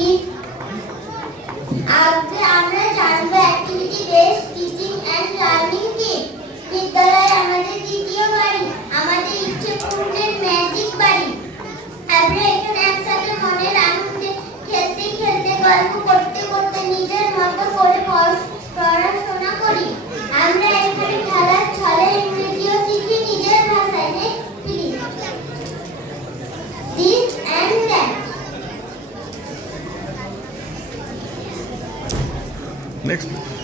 activities. আজকে আমরা জানবো activity based teaching and learning কি। বিদ্যালয় আমাদের দ্বিতীয় বাড়ি, আমাদের ইচ্ছে পূরণের ম্যাজিক বাড়ি। আমরা এখানে একসাথে মনের আনন্দে খেলতে খেলতে গল্প করতে করতে নিজের মতো করে পড়াশোনা করি। আমরা এখানে খেলার ছলে ইংরেজিও শিখি, নিজের ভাষায় ফিরি। This and that. Next.